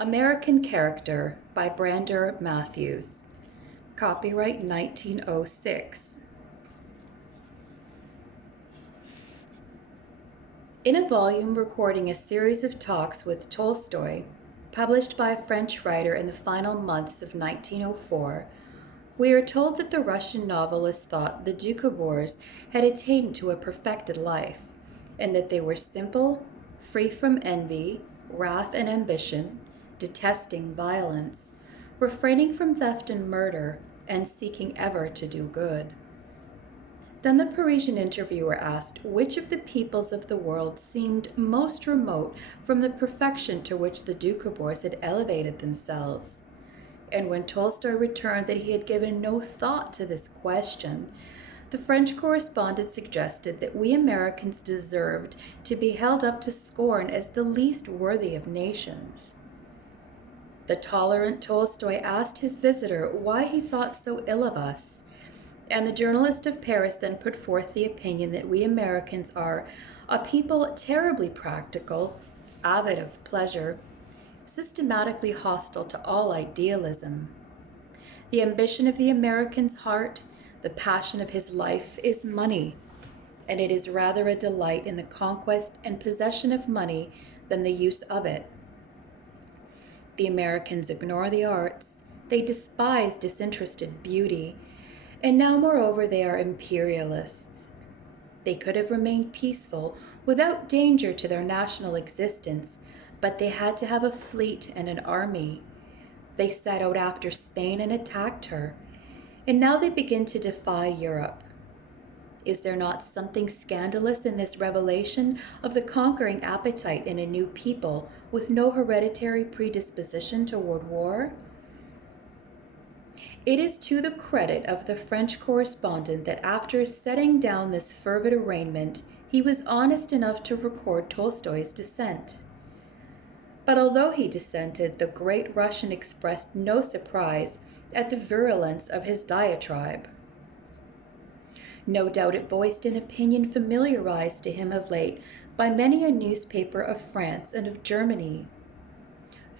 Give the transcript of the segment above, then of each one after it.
American Character by Brander Matthews. Copyright 1906. In a volume recording a series of talks with Tolstoy, published by a French writer in the final months of 1904, we are told that the Russian novelist thought the Doukhobors had attained to a perfected life, and that they were simple, free from envy, wrath, and ambition, detesting violence, refraining from theft and murder, and seeking ever to do good. Then the Parisian interviewer asked which of the peoples of the world seemed most remote from the perfection to which the Doukhobors had elevated themselves. And when Tolstoy returned that he had given no thought to this question, the French correspondent suggested that we Americans deserved to be held up to scorn as the least worthy of nations. The tolerant Tolstoy asked his visitor why he thought so ill of us, and the journalist of Paris then put forth the opinion that we Americans are a people terribly practical, avid of pleasure, systematically hostile to all idealism. The ambition of the American's heart, the passion of his life, is money, and it is rather a delight in the conquest and possession of money than the use of it. The Americans ignore the arts, they despise disinterested beauty, and now, moreover, they are imperialists. They could have remained peaceful without danger to their national existence, but they had to have a fleet and an army. They set out after Spain and attacked her, and now they begin to defy Europe. Is there not something scandalous in this revelation of the conquering appetite in a new people with no hereditary predisposition toward war? It is to the credit of the French correspondent that after setting down this fervid arraignment, he was honest enough to record Tolstoy's dissent. But although he dissented, the great Russian expressed no surprise at the virulence of his diatribe. No doubt it voiced an opinion familiarized to him of late by many a newspaper of France and of Germany.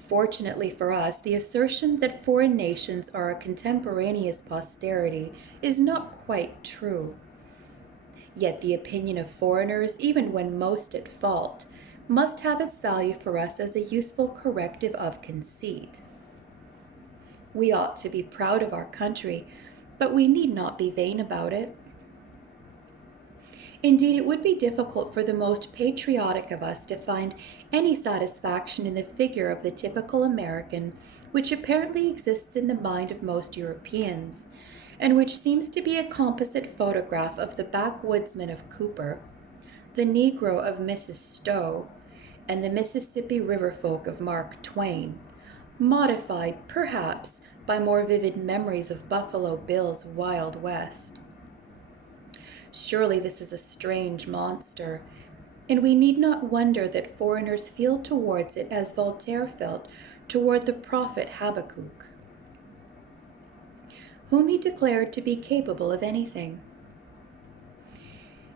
Fortunately for us, the assertion that foreign nations are a contemporaneous posterity is not quite true. Yet the opinion of foreigners, even when most at fault, must have its value for us as a useful corrective of conceit. We ought to be proud of our country, but we need not be vain about it. Indeed, it would be difficult for the most patriotic of us to find any satisfaction in the figure of the typical American, which apparently exists in the mind of most Europeans, and which seems to be a composite photograph of the backwoodsman of Cooper, the Negro of Mrs. Stowe, and the Mississippi River folk of Mark Twain, modified, perhaps, by more vivid memories of Buffalo Bill's Wild West. Surely this is a strange monster, and we need not wonder that foreigners feel towards it as Voltaire felt toward the prophet Habakkuk, whom he declared to be capable of anything.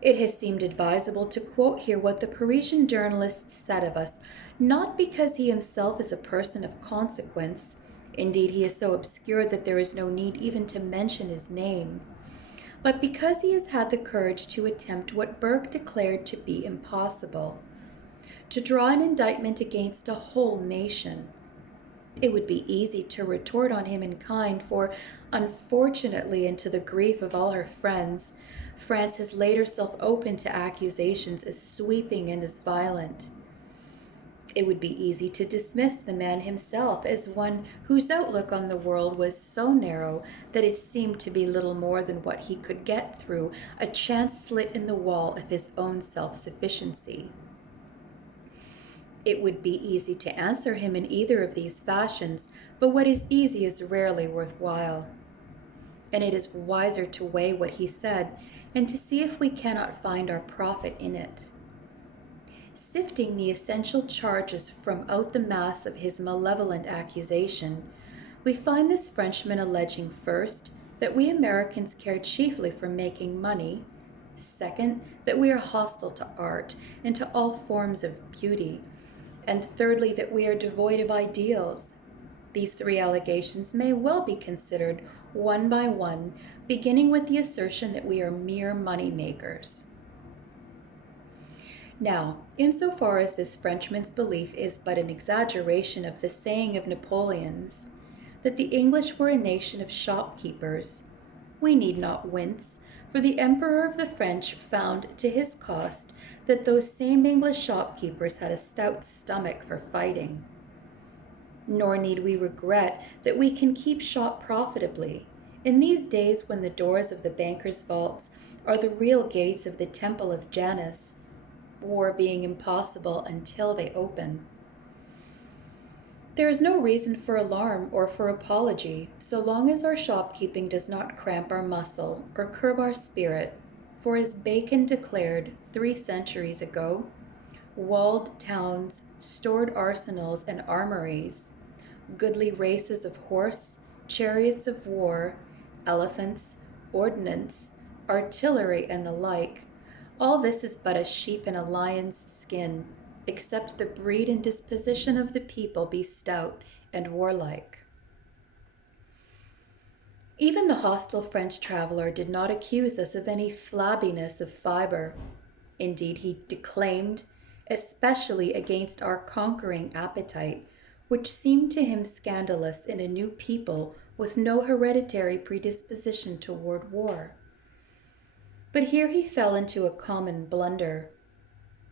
It has seemed advisable to quote here what the Parisian journalist said of us, not because he himself is a person of consequence, indeed he is so obscure that there is no need even to mention his name, but because he has had the courage to attempt what Burke declared to be impossible, to draw an indictment against a whole nation. It would be easy to retort on him in kind, for unfortunately, and to the grief of all her friends, France has laid herself open to accusations as sweeping and as violent. It would be easy to dismiss the man himself as one whose outlook on the world was so narrow that it seemed to be little more than what he could get through a chance slit in the wall of his own self-sufficiency. It would be easy to answer him in either of these fashions, but what is easy is rarely worthwhile. And it is wiser to weigh what he said and to see if we cannot find our profit in it. Sifting the essential charges from out the mass of his malevolent accusation, we find this Frenchman alleging first that we Americans care chiefly for making money, second, that we are hostile to art and to all forms of beauty, and thirdly, that we are devoid of ideals. These three allegations may well be considered one by one, beginning with the assertion that we are mere money makers. Now, insofar as this Frenchman's belief is but an exaggeration of the saying of Napoleon's, that the English were a nation of shopkeepers, we need not wince, for the Emperor of the French found to his cost that those same English shopkeepers had a stout stomach for fighting. Nor need we regret that we can keep shop profitably. In these days when the doors of the bankers' vaults are the real gates of the temple of Janus, war being impossible until they open. There is no reason for alarm or for apology, so long as our shopkeeping does not cramp our muscle or curb our spirit, for as Bacon declared 3 centuries ago, walled towns, stored arsenals and armories, goodly races of horse, chariots of war, elephants, ordnance, artillery, and the like, all this is but a sheep in a lion's skin, except the breed and disposition of the people be stout and warlike. Even the hostile French traveler did not accuse us of any flabbiness of fiber. Indeed, he declaimed, especially against our conquering appetite, which seemed to him scandalous in a new people with no hereditary predisposition toward war. But here he fell into a common blunder.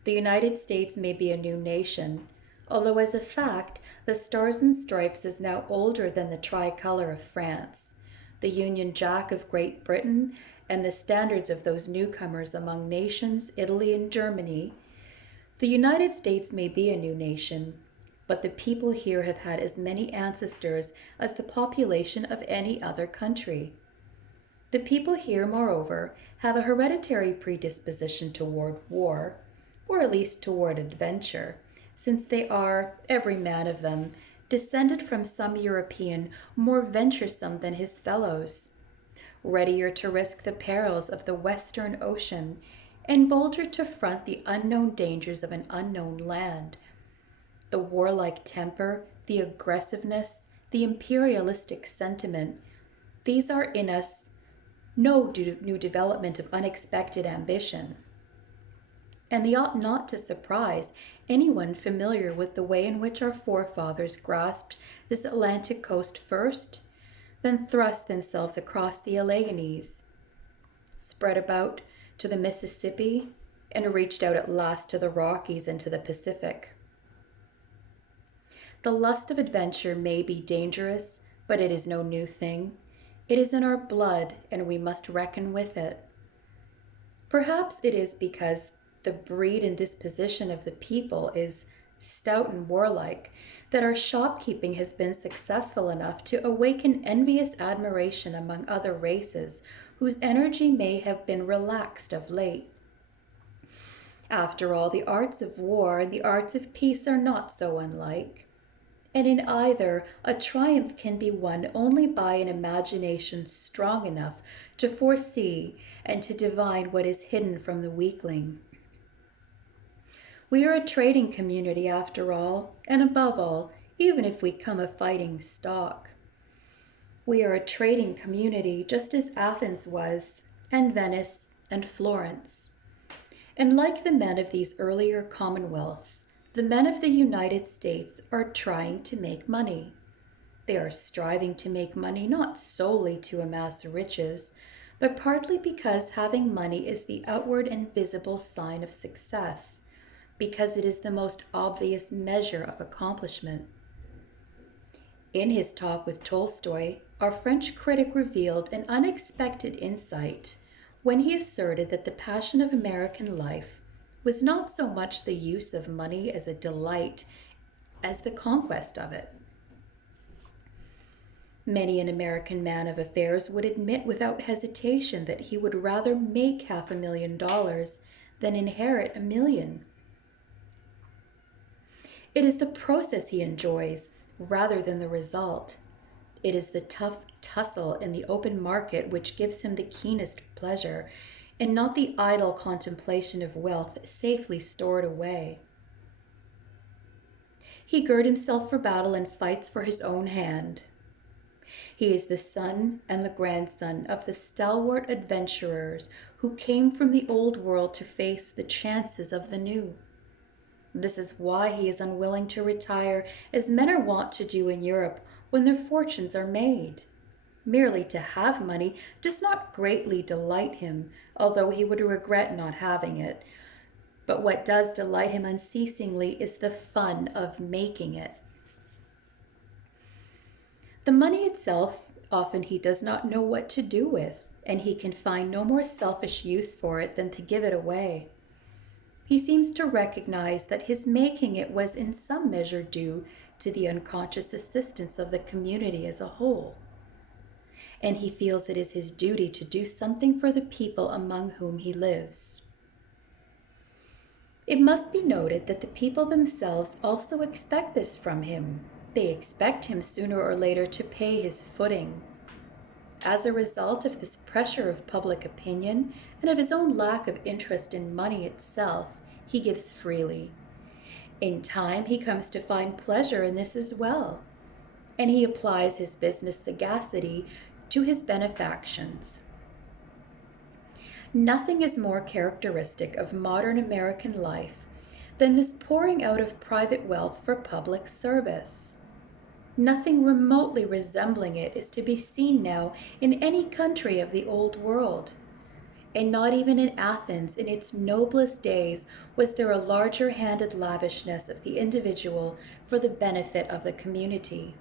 The United States may be a new nation, although as a fact, the Stars and Stripes is now older than the tricolor of France, the Union Jack of Great Britain, and the standards of those newcomers among nations, Italy and Germany. The United States may be a new nation, but the people here have had as many ancestors as the population of any other country. The people here, moreover, have a hereditary predisposition toward war, or at least toward adventure, since they are, every man of them, descended from some European more venturesome than his fellows, readier to risk the perils of the Western Ocean, and bolder to front the unknown dangers of an unknown land. The warlike temper, the aggressiveness, the imperialistic sentiment, these are in us no new development of unexpected ambition. And they ought not to surprise anyone familiar with the way in which our forefathers grasped this Atlantic coast first, then thrust themselves across the Alleghanies, spread about to the Mississippi, and reached out at last to the Rockies and to the Pacific. The lust of adventure may be dangerous, but it is no new thing. It is in our blood, and we must reckon with it. Perhaps it is because the breed and disposition of the people is stout and warlike that our shopkeeping has been successful enough to awaken envious admiration among other races whose energy may have been relaxed of late. After all, the arts of war and the arts of peace are not so unlike, and in either a triumph can be won only by an imagination strong enough to foresee and to divine what is hidden from the weakling. We are a trading community after all, and above all, even if we come of fighting stock. We are a trading community just as Athens was, and Venice, and Florence. And like the men of these earlier commonwealths, the men of the United States are trying to make money. They are striving to make money not solely to amass riches, but partly because having money is the outward and visible sign of success, because it is the most obvious measure of accomplishment. In his talk with Tolstoy, our French critic revealed an unexpected insight when he asserted that the passion of American life was not so much the use of money as a delight as the conquest of it. Many an American man of affairs would admit without hesitation that he would rather make $500,000 than inherit $1 million. It is the process he enjoys rather than the result. It is the tough tussle in the open market which gives him the keenest pleasure, and not the idle contemplation of wealth safely stored away. He girt himself for battle and fights for his own hand. He is the son and the grandson of the stalwart adventurers who came from the old world to face the chances of the new. This is why he is unwilling to retire, as men are wont to do in Europe when their fortunes are made. Merely to have money does not greatly delight him, although he would regret not having it. But what does delight him unceasingly is the fun of making it. The money itself, often he does not know what to do with, and he can find no more selfish use for it than to give it away. He seems to recognize that his making it was in some measure due to the unconscious assistance of the community as a whole. And he feels it is his duty to do something for the people among whom he lives. It must be noted that the people themselves also expect this from him. They expect him sooner or later to pay his footing. As a result of this pressure of public opinion and of his own lack of interest in money itself, he gives freely. In time, he comes to find pleasure in this as well, and he applies his business sagacity to his benefactions. Nothing is more characteristic of modern American life than this pouring out of private wealth for public service. Nothing remotely resembling it is to be seen now in any country of the old world. And not even in Athens in its noblest days was there a larger-handed lavishness of the individual for the benefit of the community.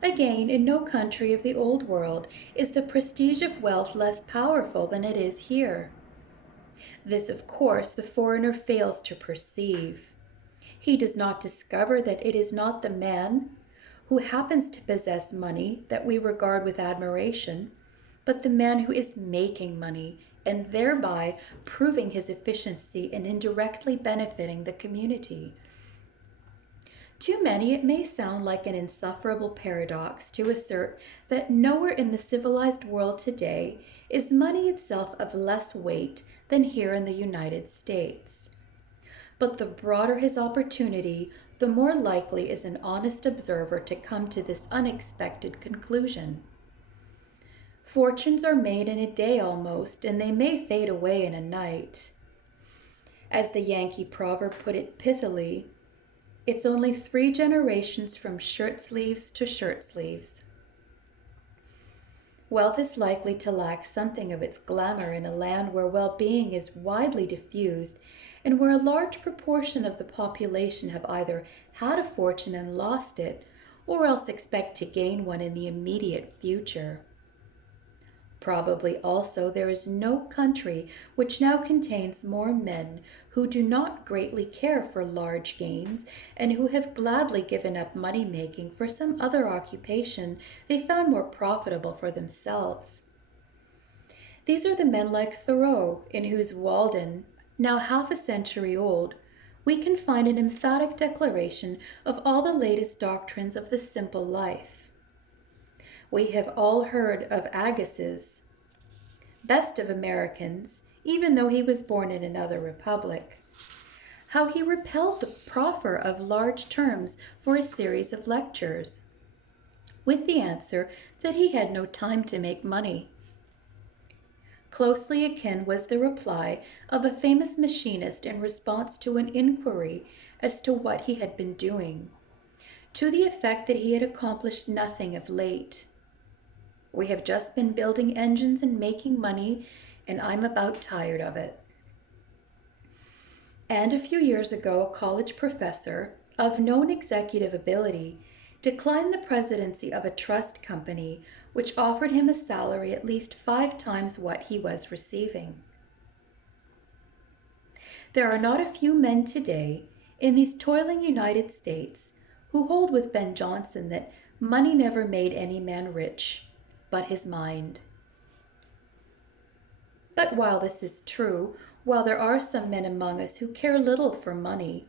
Again, in no country of the old world is the prestige of wealth less powerful than it is here. This, of course, the foreigner fails to perceive. He does not discover that it is not the man who happens to possess money that we regard with admiration, but the man who is making money and thereby proving his efficiency and indirectly benefiting the community. To many, it may sound like an insufferable paradox to assert that nowhere in the civilized world today is money itself of less weight than here in the United States. But the broader his opportunity, the more likely is an honest observer to come to this unexpected conclusion. Fortunes are made in a day almost, and they may fade away in a night. As the Yankee proverb put it pithily, it's only 3 generations from shirt sleeves to shirt sleeves. Wealth is likely to lack something of its glamour in a land where well-being is widely diffused and where a large proportion of the population have either had a fortune and lost it, or else expect to gain one in the immediate future. Probably also there is no country which now contains more men who do not greatly care for large gains and who have gladly given up money-making for some other occupation they found more profitable for themselves. These are the men like Thoreau, in whose Walden, now half a century old, we can find an emphatic declaration of all the latest doctrines of the simple life. We have all heard of Agassiz, best of Americans, even though he was born in another republic, how he repelled the proffer of large terms for a series of lectures, with the answer that he had no time to make money. Closely akin was the reply of a famous machinist in response to an inquiry as to what he had been doing, to the effect that he had accomplished nothing of late. We have just been building engines and making money, and I'm about tired of it. And a few years ago, a college professor of known executive ability declined the presidency of a trust company which offered him a salary at least 5 times what he was receiving. There are not a few men today in these toiling United States who hold with Ben Jonson that money never made any man rich, but his mind. But while this is true, while there are some men among us who care little for money,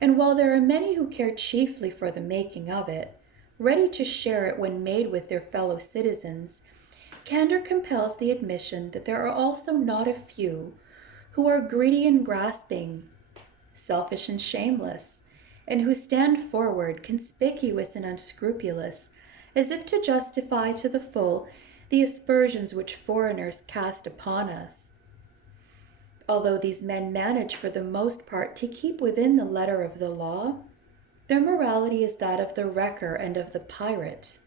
and while there are many who care chiefly for the making of it, ready to share it when made with their fellow citizens, candor compels the admission that there are also not a few who are greedy and grasping, selfish and shameless, and who stand forward, conspicuous and unscrupulous, as if to justify to the full the aspersions which foreigners cast upon us. Although these men manage for the most part to keep within the letter of the law, their morality is that of the wrecker and of the pirate.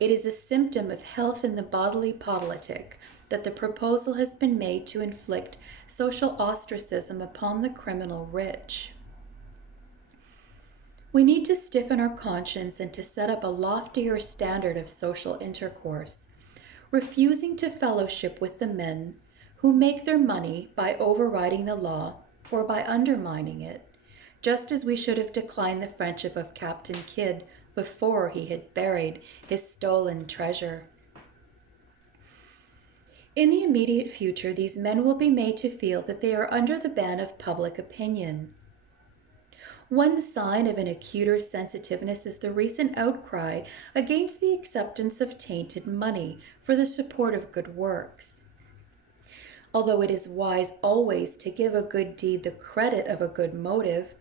It is a symptom of health in the bodily politic that the proposal has been made to inflict social ostracism upon the criminal rich. We need to stiffen our conscience and to set up a loftier standard of social intercourse, refusing to fellowship with the men who make their money by overriding the law or by undermining it, just as we should have declined the friendship of Captain Kidd before he had buried his stolen treasure. In the immediate future, these men will be made to feel that they are under the ban of public opinion. One sign of an acuter sensitiveness is the recent outcry against the acceptance of tainted money for the support of good works. Although it is wise always to give a good deed the credit of a good motive,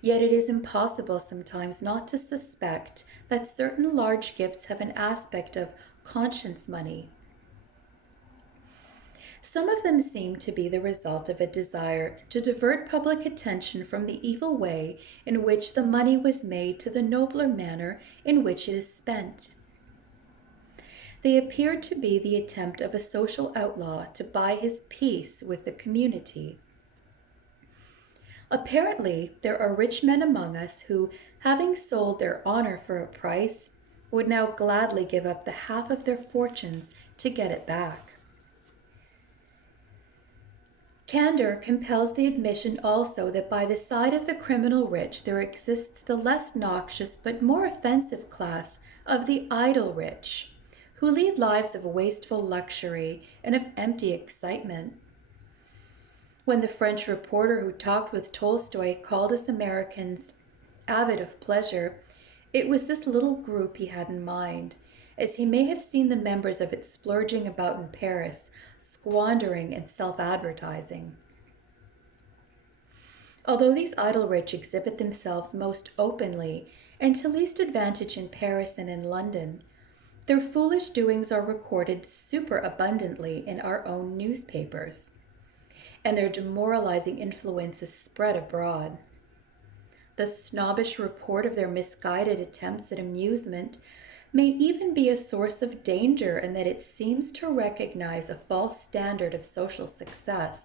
yet it is impossible sometimes not to suspect that certain large gifts have an aspect of conscience money. Some of them seem to be the result of a desire to divert public attention from the evil way in which the money was made to the nobler manner in which it is spent. They appear to be the attempt of a social outlaw to buy his peace with the community. Apparently, there are rich men among us who, having sold their honor for a price, would now gladly give up the half of their fortunes to get it back. Candor compels the admission also that by the side of the criminal rich there exists the less noxious but more offensive class of the idle rich, who lead lives of wasteful luxury and of empty excitement. When the French reporter who talked with Tolstoy called us Americans avid of pleasure, it was this little group he had in mind, as he may have seen the members of it splurging about in Paris, squandering and self-advertising. Although these idle rich exhibit themselves most openly and to least advantage in Paris and in London, their foolish doings are recorded superabundantly in our own newspapers, and their demoralizing influence is spread abroad. The snobbish report of their misguided attempts at amusement may even be a source of danger in that it seems to recognize a false standard of social success,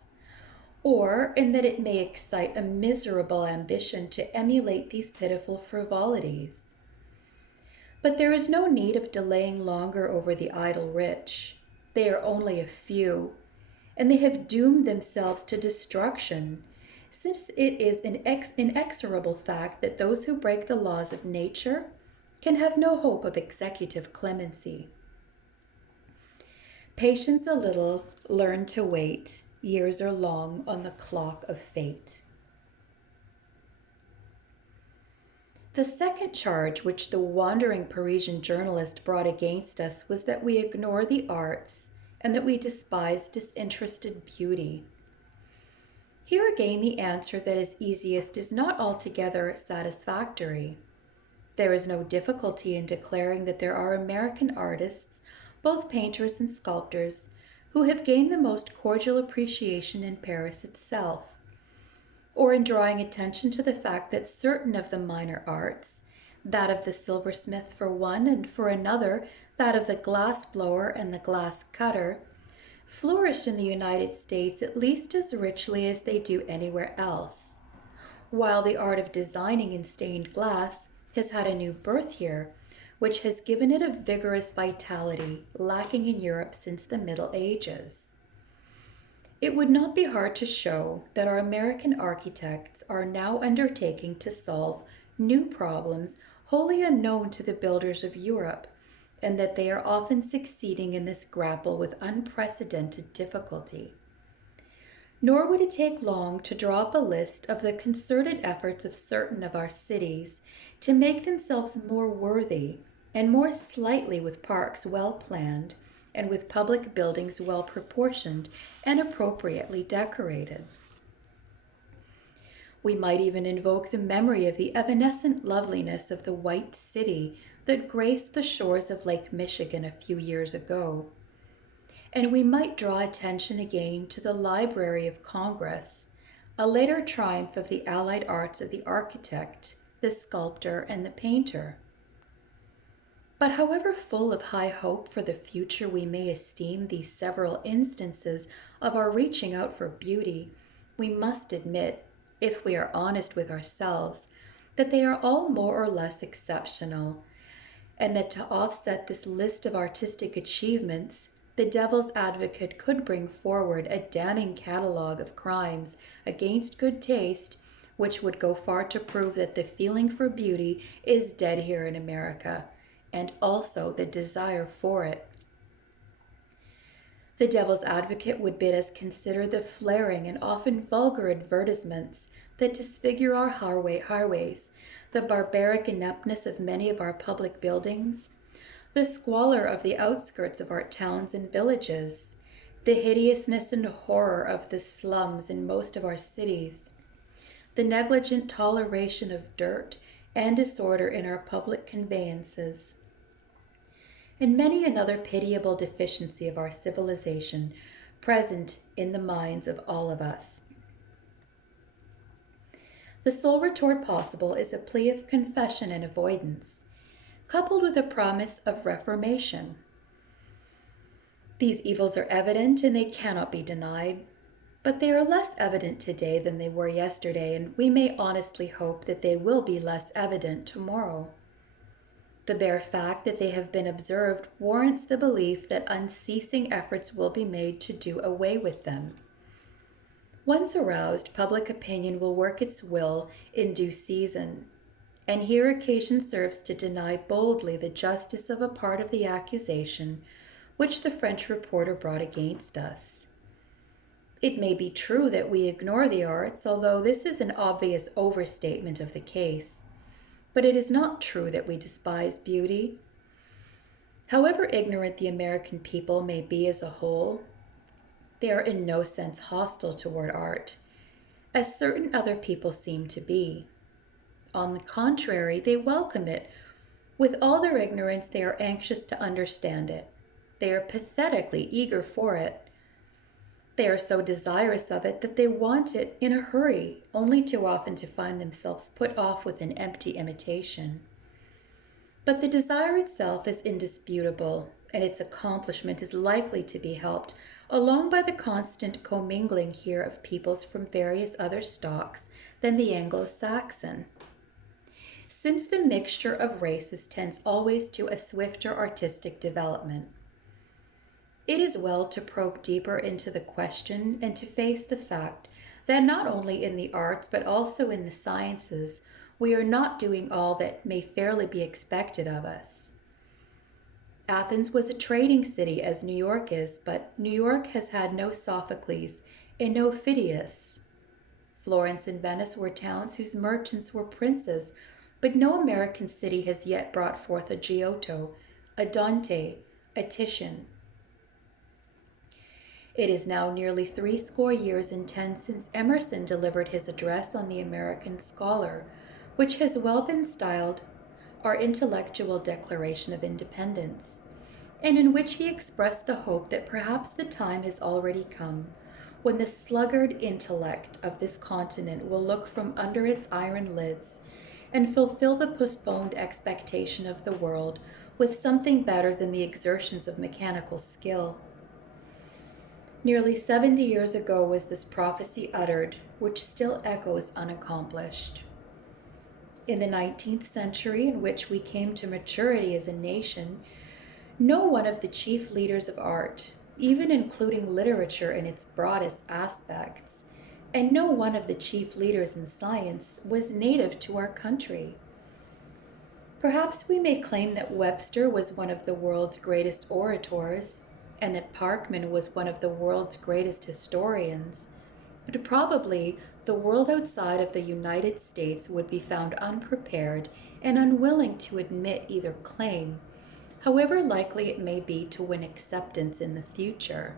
or in that it may excite a miserable ambition to emulate these pitiful frivolities. But there is no need of delaying longer over the idle rich. They are only a few, and they have doomed themselves to destruction, since it is an inexorable fact that those who break the laws of nature can have no hope of executive clemency. Patience a little, learn to wait. Years are long on the clock of fate. The second charge which the wandering Parisian journalist brought against us was that we ignore the arts and that we despise disinterested beauty. Here again the answer that is easiest is not altogether satisfactory. There is no difficulty in declaring that there are American artists, both painters and sculptors, who have gained the most cordial appreciation in Paris itself, or in drawing attention to the fact that certain of the minor arts, that of the silversmith for one, and for another, that of the glass blower and the glass cutter, flourish in the United States at least as richly as they do anywhere else, while the art of designing in stained glass has had a new birth here, which has given it a vigorous vitality lacking in Europe since the Middle Ages. It would not be hard to show that our American architects are now undertaking to solve new problems wholly unknown to the builders of Europe, and that they are often succeeding in this grapple with unprecedented difficulty. Nor would it take long to draw up a list of the concerted efforts of certain of our cities to make themselves more worthy and more slightly with parks well planned and with public buildings well proportioned and appropriately decorated. We might even invoke the memory of the evanescent loveliness of the white city that graced the shores of Lake Michigan a few years ago. And we might draw attention again to the Library of Congress, a later triumph of the allied arts of the architect, the sculptor, and the painter. But however full of high hope for the future we may esteem these several instances of our reaching out for beauty, we must admit, if we are honest with ourselves, that they are all more or less exceptional, and that to offset this list of artistic achievements, the devil's advocate could bring forward a damning catalogue of crimes against good taste, which would go far to prove that the feeling for beauty is dead here in America, and also the desire for it. The devil's advocate would bid us consider the flaring and often vulgar advertisements that disfigure our highways, the barbaric ineptness of many of our public buildings, the squalor of the outskirts of our towns and villages, the hideousness and horror of the slums in most of our cities, the negligent toleration of dirt and disorder in our public conveyances, and many another pitiable deficiency of our civilization present in the minds of all of us. The sole retort possible is a plea of confession and avoidance, coupled with a promise of reformation. These evils are evident and they cannot be denied, but they are less evident today than they were yesterday, and we may honestly hope that they will be less evident tomorrow. The bare fact that they have been observed warrants the belief that unceasing efforts will be made to do away with them. Once aroused, public opinion will work its will in due season, and here occasion serves to deny boldly the justice of a part of the accusation which the French reporter brought against us. It may be true that we ignore the arts, although this is an obvious overstatement of the case. But it is not true that we despise beauty. However ignorant the American people may be as a whole, they are in no sense hostile toward art, as certain other people seem to be. On the contrary, they welcome it. With all their ignorance, they are anxious to understand it. They are pathetically eager for it. They are so desirous of it that they want it in a hurry, only too often to find themselves put off with an empty imitation. But the desire itself is indisputable, and its accomplishment is likely to be helped along by the constant commingling here of peoples from various other stocks than the Anglo-Saxon. Since the mixture of races tends always to a swifter artistic development, it is well to probe deeper into the question and to face the fact that not only in the arts but also in the sciences, we are not doing all that may fairly be expected of us. Athens was a trading city as New York is, but New York has had no Sophocles and no Phidias. Florence and Venice were towns whose merchants were princes, but no American city has yet brought forth a Giotto, a Dante, a Titian. It is now nearly 80 years and 10 since Emerson delivered his address on the American Scholar, which has well been styled our intellectual Declaration of Independence, and in which he expressed the hope that perhaps the time has already come when the sluggard intellect of this continent will look from under its iron lids and fulfill the postponed expectation of the world with something better than the exertions of mechanical skill. Nearly 70 years ago was this prophecy uttered, which still echoes unaccomplished. In the 19th century, in which we came to maturity as a nation, no one of the chief leaders of art, even including literature in its broadest aspects, and no one of the chief leaders in science was native to our country. Perhaps we may claim that Webster was one of the world's greatest orators, and that Parkman was one of the world's greatest historians, but probably the world outside of the United States would be found unprepared and unwilling to admit either claim, however likely it may be to win acceptance in the future.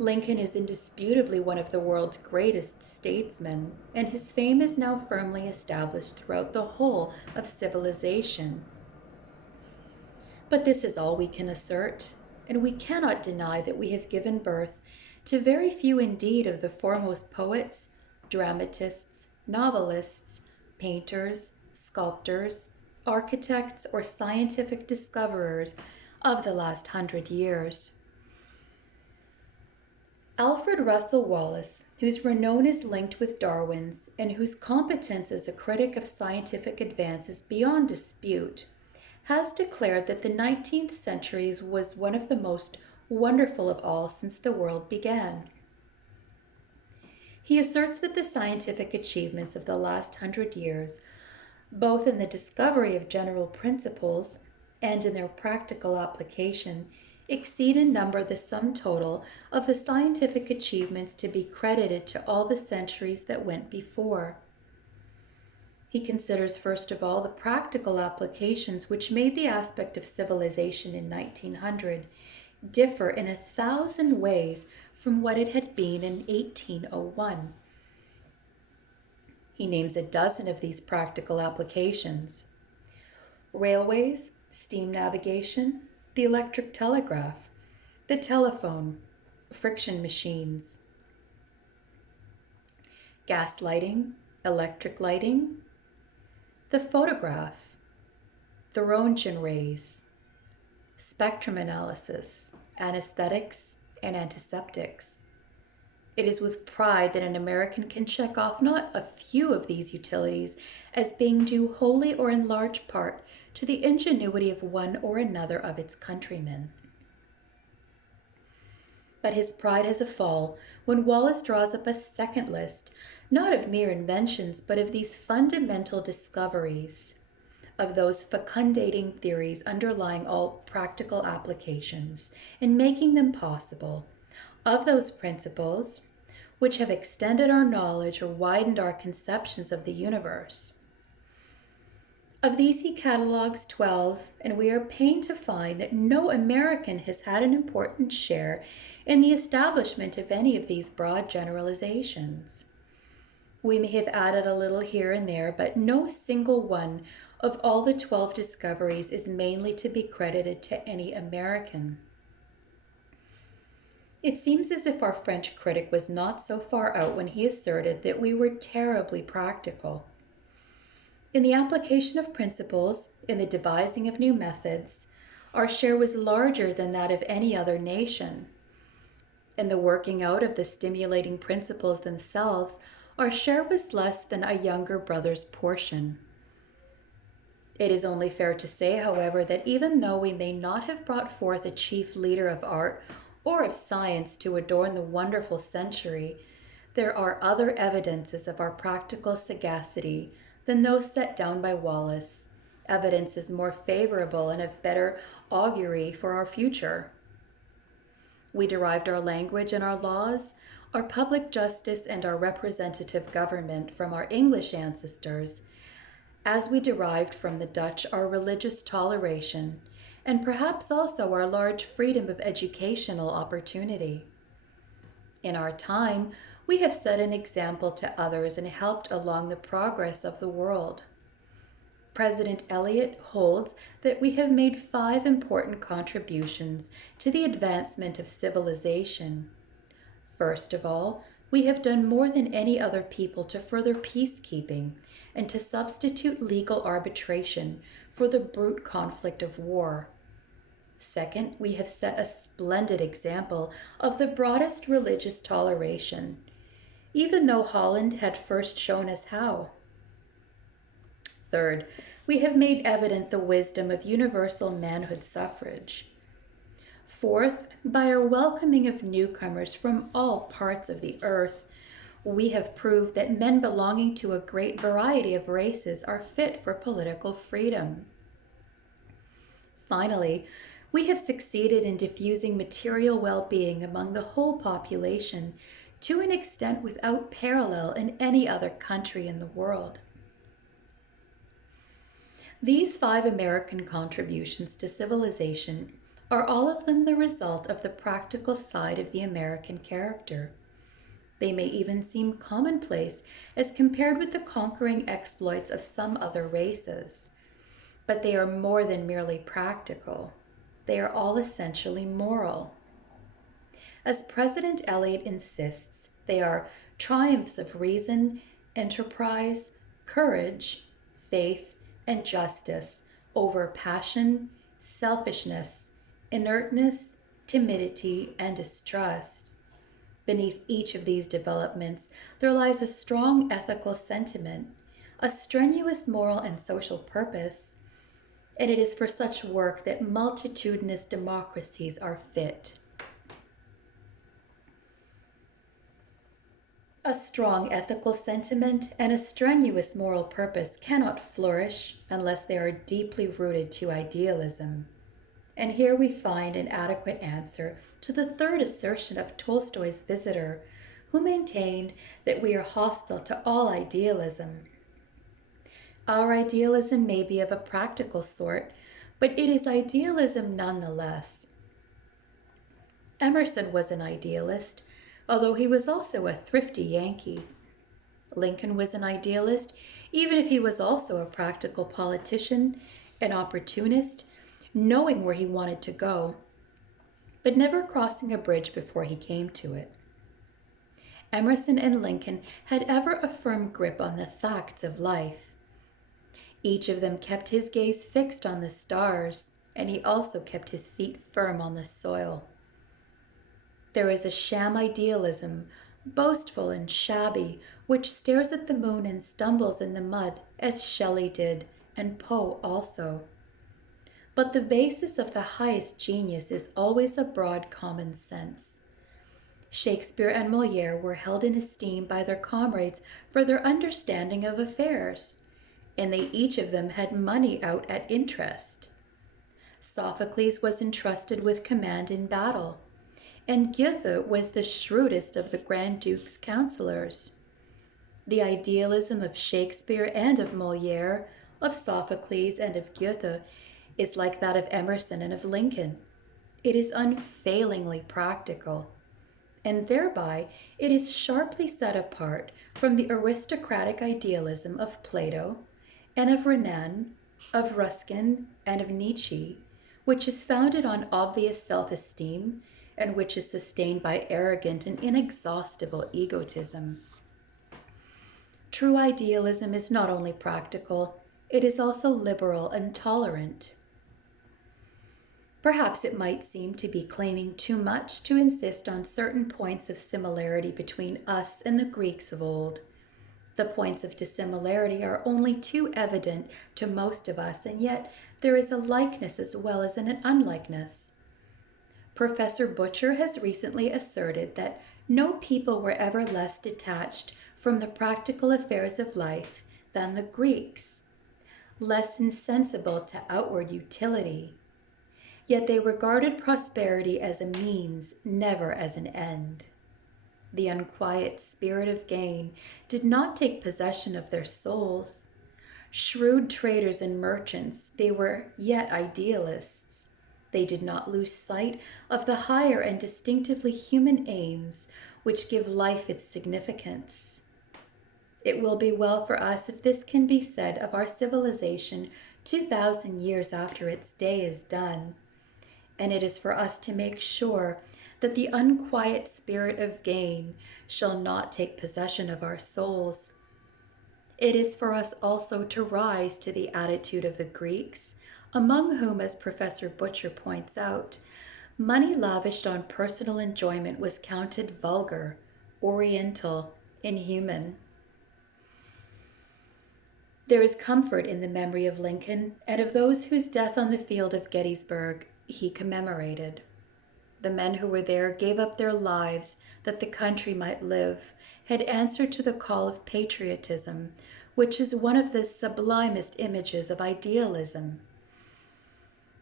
Lincoln is indisputably one of the world's greatest statesmen, and his fame is now firmly established throughout the whole of civilization. But this is all we can assert, and we cannot deny that we have given birth to very few indeed of the foremost poets, dramatists, novelists, painters, sculptors, architects, or scientific discoverers of the last 100 years. Alfred Russel Wallace, whose renown is linked with Darwin's and whose competence as a critic of scientific advance is beyond dispute, has declared that the 19th century was one of the most wonderful of all since the world began. He asserts that the scientific achievements of the last 100 years, both in the discovery of general principles and in their practical application, exceed in number the sum total of the scientific achievements to be credited to all the centuries that went before. He considers first of all the practical applications which made the aspect of civilization in 1900 differ in 1,000 ways from what it had been in 1801. He names a dozen of these practical applications: railways, steam navigation, the electric telegraph, the telephone, friction machines, gas lighting, electric lighting, the photograph, the Roentgen rays, spectrum analysis, anesthetics, and antiseptics. It is with pride that an American can check off not a few of these utilities as being due wholly or in large part to the ingenuity of one or another of its countrymen. But his pride has a fall when Wallace draws up a second list, not of mere inventions, but of these fundamental discoveries, of those fecundating theories underlying all practical applications and making them possible, of those principles which have extended our knowledge or widened our conceptions of the universe. Of these he catalogues 12, and we are pained to find that no American has had an important share in the establishment of any of these broad generalizations. We may have added a little here and there, but no single one of all the 12 discoveries is mainly to be credited to any American. It seems as if our French critic was not so far out when he asserted that we were terribly practical. In the application of principles, in the devising of new methods, our share was larger than that of any other nation. In the working out of the stimulating principles themselves, our share was less than a younger brother's portion. It is only fair to say, however, that even though we may not have brought forth a chief leader of art or of science to adorn the wonderful century, there are other evidences of our practical sagacity than those set down by Wallace, evidences more favorable and of better augury for our future. We derived our language and our laws, our public justice and our representative government from our English ancestors, as we derived from the Dutch our religious toleration, and perhaps also our large freedom of educational opportunity. In our time, we have set an example to others and helped along the progress of the world. President Eliot holds that we have made 5 important contributions to the advancement of civilization. First of all, we have done more than any other people to further peacekeeping and to substitute legal arbitration for the brute conflict of war. Second, we have set a splendid example of the broadest religious toleration, even though Holland had first shown us how. Third, we have made evident the wisdom of universal manhood suffrage. Fourth, by our welcoming of newcomers from all parts of the earth, we have proved that men belonging to a great variety of races are fit for political freedom. Finally, we have succeeded in diffusing material well-being among the whole population to an extent without parallel in any other country in the world. These 5 American contributions to civilization are all of them the result of the practical side of the American character. They may even seem commonplace as compared with the conquering exploits of some other races, but they are more than merely practical. They are all essentially moral. As President Eliot insists, they are triumphs of reason, enterprise, courage, faith, and justice over passion, selfishness, inertness, timidity, and distrust. Beneath each of these developments, there lies a strong ethical sentiment, a strenuous moral and social purpose, and it is for such work that multitudinous democracies are fit. A strong ethical sentiment and a strenuous moral purpose cannot flourish unless they are deeply rooted to idealism. And here we find an adequate answer to the third assertion of Tolstoy's visitor, who maintained that we are hostile to all idealism. Our idealism may be of a practical sort, but it is idealism nonetheless. Emerson was an idealist, although he was also a thrifty Yankee. Lincoln was an idealist, even if he was also a practical politician, an opportunist, knowing where he wanted to go, but never crossing a bridge before he came to it. Emerson and Lincoln had ever a firm grip on the facts of life. Each of them kept his gaze fixed on the stars, and he also kept his feet firm on the soil. There is a sham idealism, boastful and shabby, which stares at the moon and stumbles in the mud, as Shelley did, and Poe also. But the basis of the highest genius is always a broad common sense. Shakespeare and Molière were held in esteem by their comrades for their understanding of affairs, and they each of them had money out at interest. Sophocles was entrusted with command in battle, and Goethe was the shrewdest of the Grand Duke's counselors. The idealism of Shakespeare and of Molière, of Sophocles and of Goethe, is like that of Emerson and of Lincoln. It is unfailingly practical, and thereby it is sharply set apart from the aristocratic idealism of Plato and of Renan, of Ruskin, and of Nietzsche, which is founded on obvious self-esteem and which is sustained by arrogant and inexhaustible egotism. True idealism is not only practical, it is also liberal and tolerant. Perhaps it might seem to be claiming too much to insist on certain points of similarity between us and the Greeks of old. The points of dissimilarity are only too evident to most of us, and yet there is a likeness as well as an unlikeness. Professor Butcher has recently asserted that no people were ever less detached from the practical affairs of life than the Greeks, less insensible to outward utility. Yet they regarded prosperity as a means, never as an end. The unquiet spirit of gain did not take possession of their souls. Shrewd traders and merchants, they were yet idealists. They did not lose sight of the higher and distinctively human aims which give life its significance. It will be well for us if this can be said of our civilization 2,000 years after its day is done, and it is for us to make sure that the unquiet spirit of gain shall not take possession of our souls. It is for us also to rise to the attitude of the Greeks, among whom, as Professor Butcher points out, money lavished on personal enjoyment was counted vulgar, oriental, inhuman. There is comfort in the memory of Lincoln and of those whose death on the field of Gettysburg he commemorated. The men who were there gave up their lives that the country might live, had answered to the call of patriotism, which is one of the sublimest images of idealism.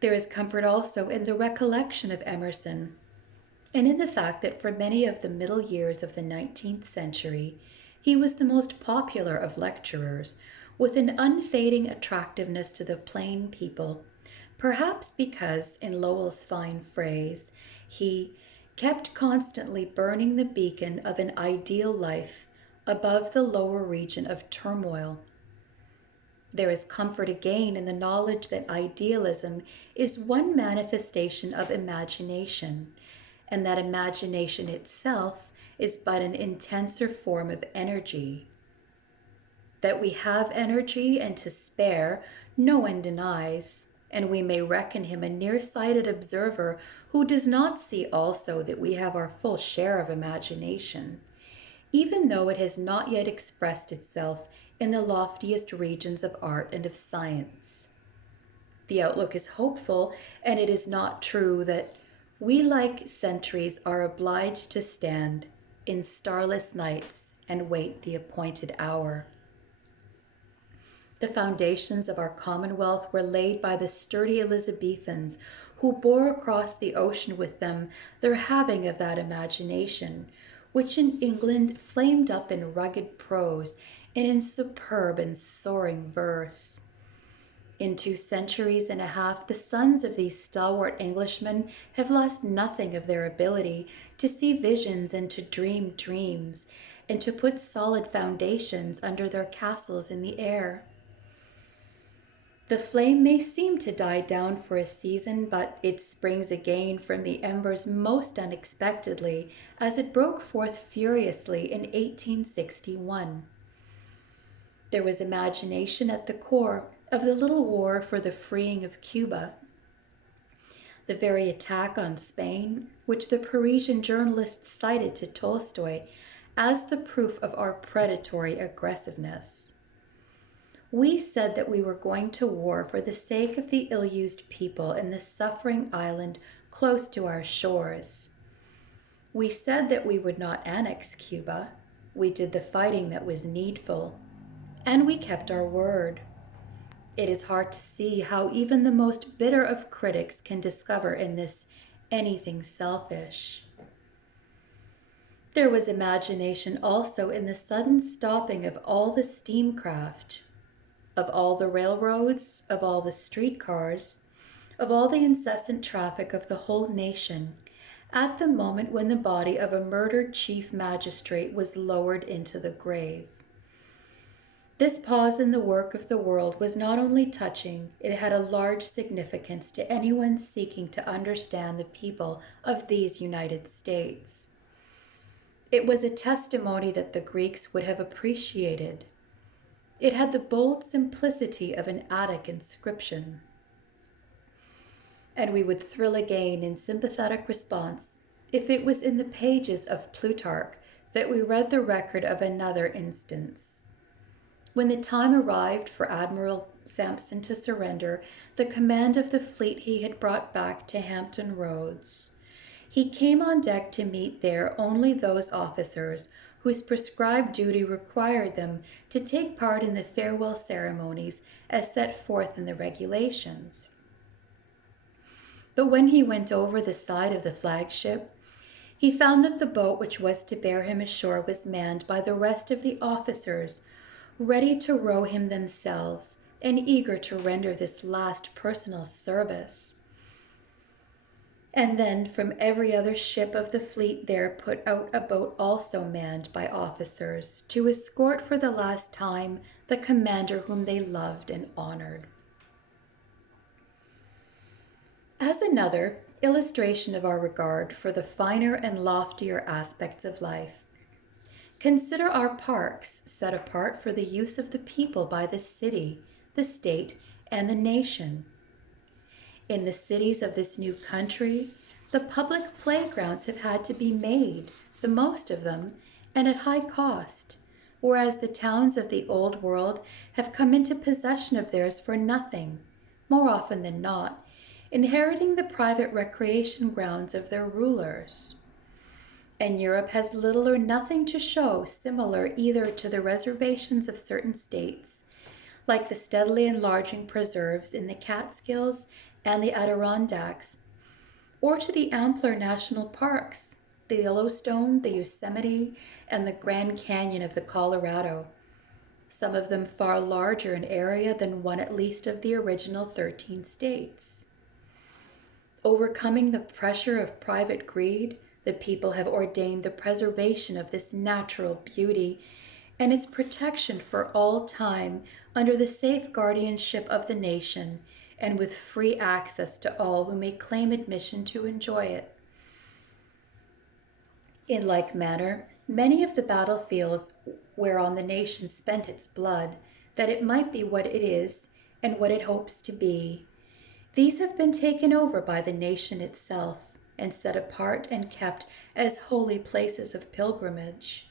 There is comfort also in the recollection of Emerson, and in the fact that for many of the middle years of the 19th century, he was the most popular of lecturers, with an unfading attractiveness to the plain people, Perhaps because, in Lowell's fine phrase, he kept constantly burning the beacon of an ideal life above the lower region of turmoil. There is comfort again in the knowledge that idealism is one manifestation of imagination, and that imagination itself is but an intenser form of energy. That we have energy and to spare, no one denies, and we may reckon him a nearsighted observer who does not see also that we have our full share of imagination, even though it has not yet expressed itself in the loftiest regions of art and of science. The outlook is hopeful, and it is not true that we, like sentries, are obliged to stand in starless nights and wait the appointed hour. The foundations of our Commonwealth were laid by the sturdy Elizabethans, who bore across the ocean with them their having of that imagination, which in England flamed up in rugged prose and in superb and soaring verse. In 2 centuries and a half, the sons of these stalwart Englishmen have lost nothing of their ability to see visions and to dream dreams, and to put solid foundations under their castles in the air. The flame may seem to die down for a season, but it springs again from the embers most unexpectedly, as it broke forth furiously in 1861. There was imagination at the core of the little war for the freeing of Cuba. The very attack on Spain, which the Parisian journalists cited to Tolstoy as the proof of our predatory aggressiveness. We said that we were going to war for the sake of the ill-used people in the suffering island close to our shores. We said that we would not annex Cuba. We did the fighting that was needful, and we kept our word. It is hard to see how even the most bitter of critics can discover in this anything selfish. There was imagination also in the sudden stopping of all the steamcraft, of all the railroads, of all the streetcars, of all the incessant traffic of the whole nation, at the moment when the body of a murdered chief magistrate was lowered into the grave. This pause in the work of the world was not only touching, it had a large significance to anyone seeking to understand the people of these United States. It was a testimony that the Greeks would have appreciated. It had the bold simplicity of an Attic inscription. And we would thrill again in sympathetic response if it was in the pages of Plutarch that we read the record of another instance. When the time arrived for Admiral Sampson to surrender the command of the fleet he had brought back to Hampton Roads, he came on deck to meet there only those officers whose prescribed duty required them to take part in the farewell ceremonies as set forth in the regulations. But when he went over the side of the flagship, he found that the boat which was to bear him ashore was manned by the rest of the officers, ready to row him themselves and eager to render this last personal service. And then from every other ship of the fleet there put out a boat also manned by officers to escort for the last time the commander whom they loved and honored. As another illustration of our regard for the finer and loftier aspects of life, consider our parks set apart for the use of the people by the city, the state, and the nation. In the cities of this new country, the public playgrounds have had to be made, the most of them, and at high cost, whereas the towns of the old world have come into possession of theirs for nothing, more often than not, inheriting the private recreation grounds of their rulers. And Europe has little or nothing to show similar either to the reservations of certain states, like the steadily enlarging preserves in the Catskills and the Adirondacks, or to the ampler national parks, the Yellowstone, the Yosemite, and the Grand Canyon of the Colorado. some of them far larger in area than one at least of the original 13 states. Overcoming the pressure of private greed, the people have ordained the preservation of this natural beauty and its protection for all time under the safe guardianship of the nation and with free access to all who may claim admission to enjoy it. In like manner, many of the battlefields whereon the nation spent its blood, that it might be what it is and what it hopes to be, these have been taken over by the nation itself and set apart and kept as holy places of pilgrimage.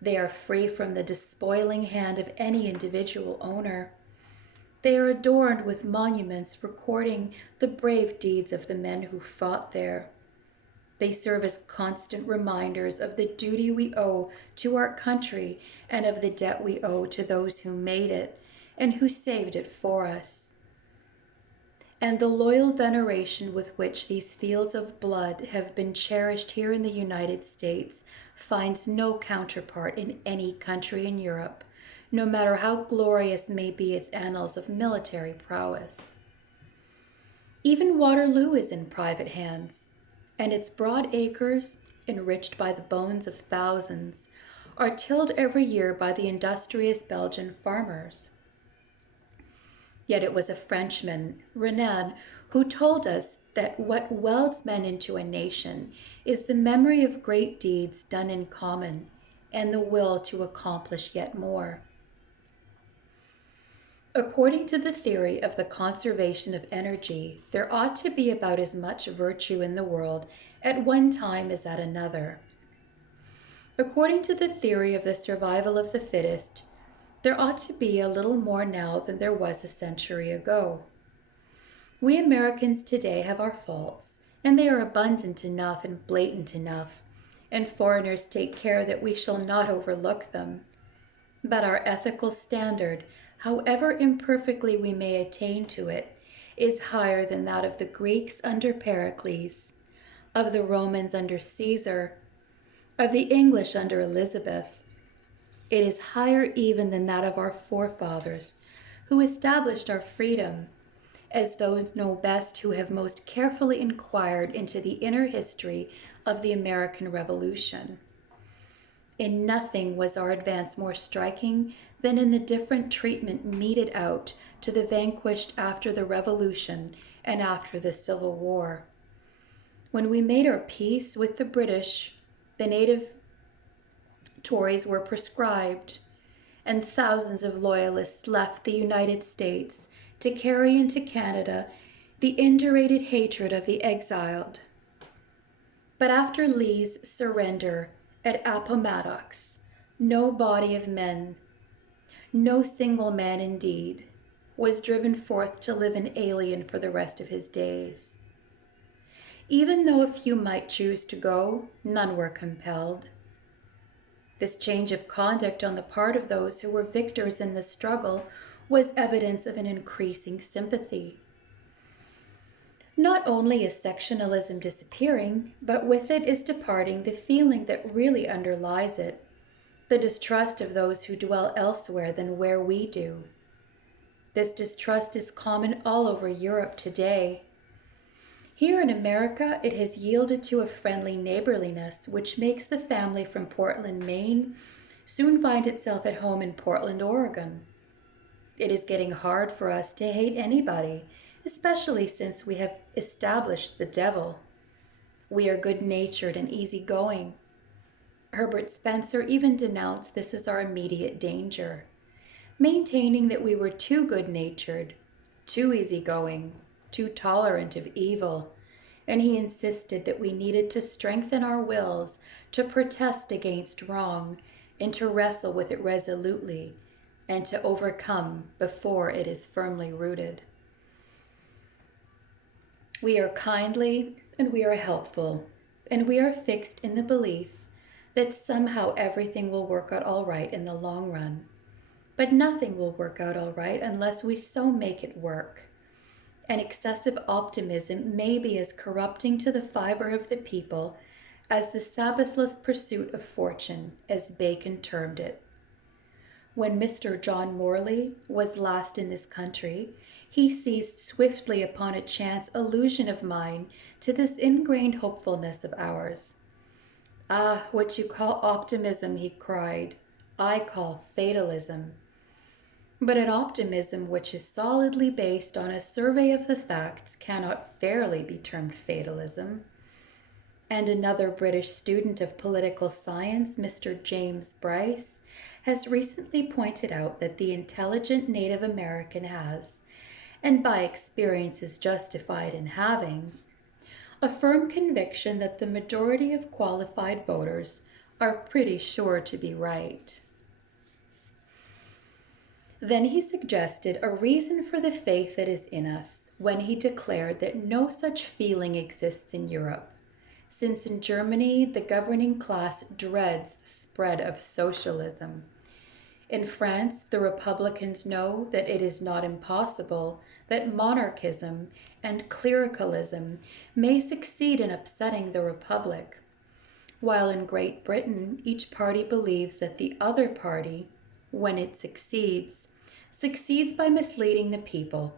They are free from the despoiling hand of any individual owner. They are adorned with monuments recording the brave deeds of the men who fought there. They serve as constant reminders of the duty we owe to our country and of the debt we owe to those who made it and who saved it for us. And the loyal veneration with which these fields of blood have been cherished here in the United States finds no counterpart in any country in Europe, no matter how glorious may be its annals of military prowess. Even Waterloo is in private hands, and its broad acres, enriched by the bones of thousands, are tilled every year by the industrious Belgian farmers. Yet it was a Frenchman, Renan, who told us that what welds men into a nation is the memory of great deeds done in common and the will to accomplish yet more. According to the theory of the conservation of energy, there ought to be about as much virtue in the world at one time as at another. According to the theory of the survival of the fittest, there ought to be a little more now than there was a century ago. We Americans today have our faults, and they are abundant enough and blatant enough, and foreigners take care that we shall not overlook them. But our ethical standard, however imperfectly we may attain to it, is higher than that of the Greeks under Pericles, of the Romans under Caesar, of the English under Elizabeth. It is higher even than that of our forefathers, who established our freedom, as those know best who have most carefully inquired into the inner history of the American Revolution. In nothing was our advance more striking than in the different treatment meted out to the vanquished after the Revolution and after the Civil War. When we made our peace with the British, the native Tories were proscribed, and thousands of loyalists left the United States to carry into Canada the indurated hatred of the exiled. But after Lee's surrender at Appomattox, no body of men, no single man indeed, was driven forth to live an alien for the rest of his days. Even though a few might choose to go, none were compelled. This change of conduct on the part of those who were victors in the struggle was evidence of an increasing sympathy. Not only is sectionalism disappearing, but with it is departing the feeling that really underlies it, the distrust of those who dwell elsewhere than where we do. This distrust is common all over Europe today. Here in America, it has yielded to a friendly neighborliness which makes the family from Portland, Maine, soon find itself at home in Portland, Oregon. It is getting hard for us to hate anybody, especially since we have established the devil. We are good-natured and easygoing. Herbert Spencer even denounced this as our immediate danger, maintaining that we were too good-natured, too easygoing, too tolerant of evil, and he insisted that we needed to strengthen our wills to protest against wrong and to wrestle with it resolutely and to overcome before it is firmly rooted. We are kindly and we are helpful, and we are fixed in the belief that somehow everything will work out all right in the long run. But nothing will work out all right unless we so make it work. And excessive optimism may be as corrupting to the fiber of the people as the Sabbathless pursuit of fortune, as Bacon termed it. When Mr. John Morley was last in this country, he seized swiftly upon a chance allusion of mine to this ingrained hopefulness of ours. "Ah, what you call optimism," he cried, "I call fatalism." But an optimism which is solidly based on a survey of the facts cannot fairly be termed fatalism. And another British student of political science, Mr. James Bryce, has recently pointed out that the intelligent Native American has, and by experience is justified in having, a firm conviction that the majority of qualified voters are pretty sure to be right. Then he suggested a reason for the faith that is in us when he declared that no such feeling exists in Europe, since in Germany the governing class dreads the spread of socialism. In France, the Republicans know that it is not impossible that monarchism and clericalism may succeed in upsetting the Republic, while in Great Britain each party believes that the other party, when it succeeds by misleading the people,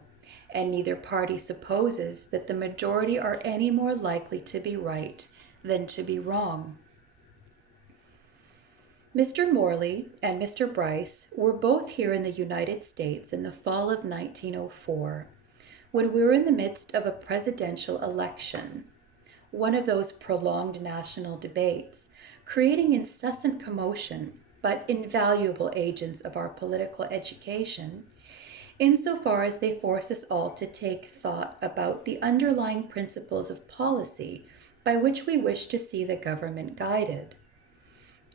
and neither party supposes that the majority are any more likely to be right than to be wrong. Mr. Morley and Mr. Bryce were both here in the United States in the fall of 1904, when we were in the midst of a presidential election, one of those prolonged national debates, creating incessant commotion, but invaluable agents of our political education, insofar as they force us all to take thought about the underlying principles of policy by which we wish to see the government guided.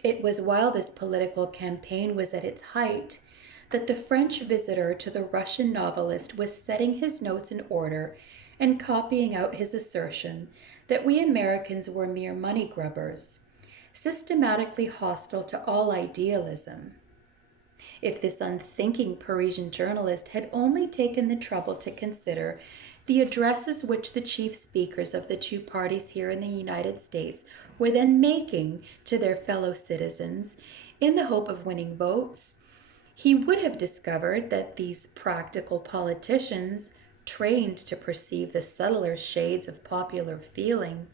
It was while this political campaign was at its height that the French visitor to the Russian novelist was setting his notes in order and copying out his assertion that we Americans were mere money grubbers, systematically hostile to all idealism. If this unthinking Parisian journalist had only taken the trouble to consider the addresses which the chief speakers of the two parties here in the United States were then making to their fellow citizens in the hope of winning votes, he would have discovered that these practical politicians, trained to perceive the subtler shades of popular feeling,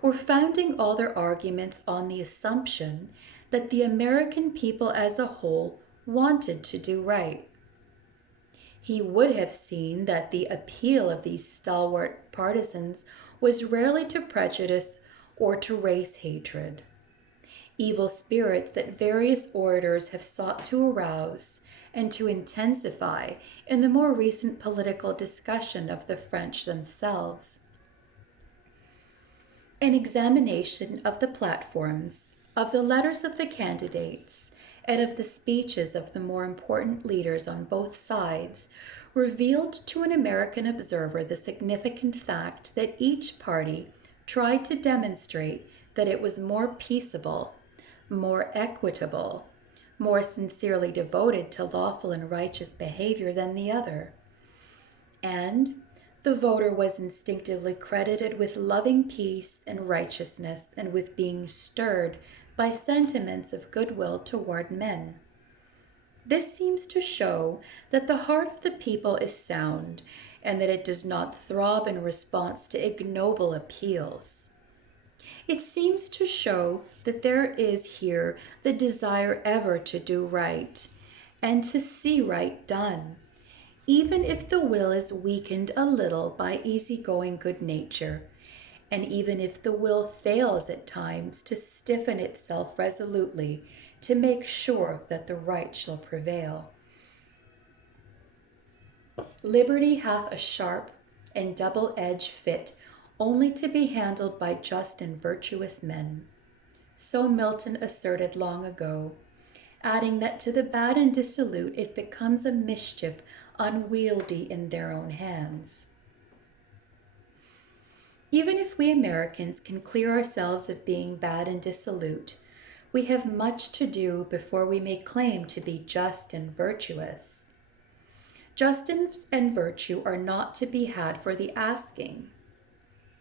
were founding all their arguments on the assumption that the American people as a whole wanted to do right. He would have seen that the appeal of these stalwart partisans was rarely to prejudice or to race hatred, evil spirits that various orators have sought to arouse and to intensify in the more recent political discussion of the French themselves. An examination of the platforms, of the letters of the candidates, and of the speeches of the more important leaders on both sides revealed to an American observer the significant fact that each party tried to demonstrate that it was more peaceable, more equitable, more sincerely devoted to lawful and righteous behavior than the other. And the voter was instinctively credited with loving peace and righteousness and with being stirred by sentiments of goodwill toward men. This seems to show that the heart of the people is sound and that it does not throb in response to ignoble appeals. It seems to show that there is here the desire ever to do right and to see right done, even if the will is weakened a little by easygoing good nature, and even if the will fails at times to stiffen itself resolutely to make sure that the right shall prevail. Liberty hath a sharp and double edge fit only to be handled by just and virtuous men. So Milton asserted long ago, adding that to the bad and dissolute it becomes a mischief unwieldy in their own hands. Even if we Americans can clear ourselves of being bad and dissolute, we have much to do before we may claim to be just and virtuous. Justice and virtue are not to be had for the asking.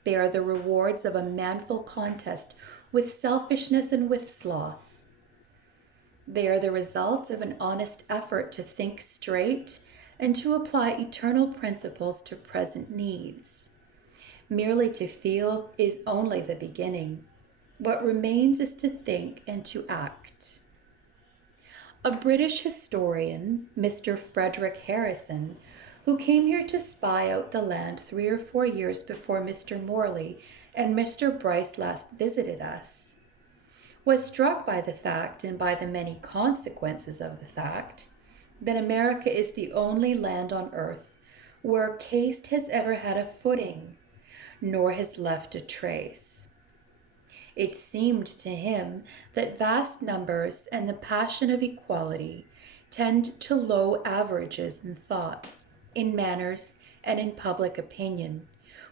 They are the rewards of a manful contest with selfishness and with sloth. They are the result of an honest effort to think straight and to apply eternal principles to present needs. Merely to feel is only the beginning. What remains is to think and to act. A British historian, Mr. Frederick Harrison, who came here to spy out the land 3 or 4 years before Mr. Morley and Mr. Bryce last visited us, was struck by the fact and by the many consequences of the fact that America is the only land on earth where caste has ever had a footing, nor has left a trace. It seemed to him that vast numbers and the passion of equality tend to low averages in thought, in manners, and in public opinion,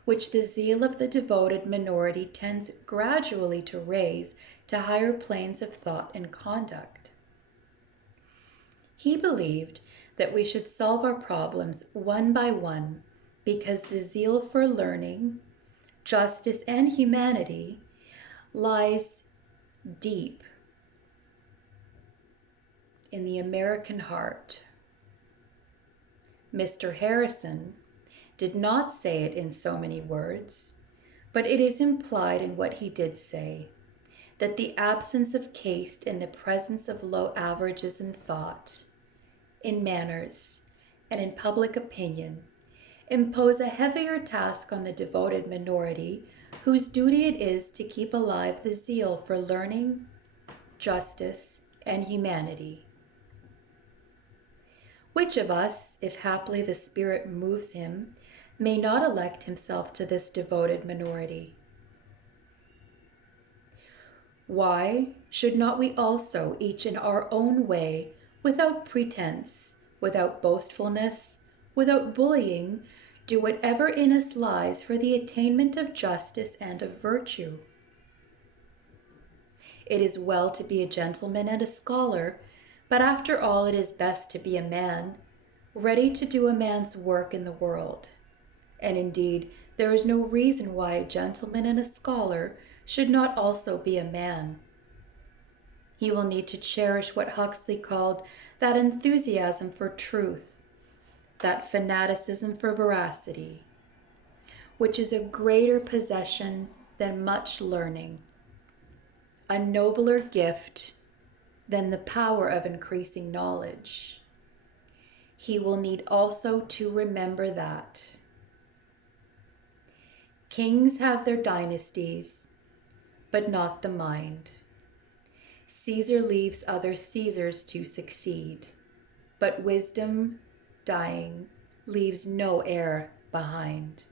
which the zeal of the devoted minority tends gradually to raise to higher planes of thought and conduct. He believed that we should solve our problems one by one because the zeal for learning, justice, and humanity lies deep in the American heart. Mr. Harrison did not say it in so many words, but it is implied in what he did say, that the absence of caste and the presence of low averages in thought, in manners, and in public opinion impose a heavier task on the devoted minority whose duty it is to keep alive the zeal for learning, justice, and humanity. Which of us, if haply the Spirit moves him, may not elect himself to this devoted minority? Why should not we also, each in our own way, without pretense, without boastfulness, without bullying, do whatever in us lies for the attainment of justice and of virtue? It is well to be a gentleman and a scholar, but after all it is best to be a man, ready to do a man's work in the world. And indeed, there is no reason why a gentleman and a scholar should not also be a man. He will need to cherish what Huxley called that enthusiasm for truth, that fanaticism for veracity, which is a greater possession than much learning, a nobler gift than the power of increasing knowledge. He will need also to remember that kings have their dynasties, but not the mind. Caesar leaves other Caesars to succeed, but wisdom, dying, leaves no heir behind.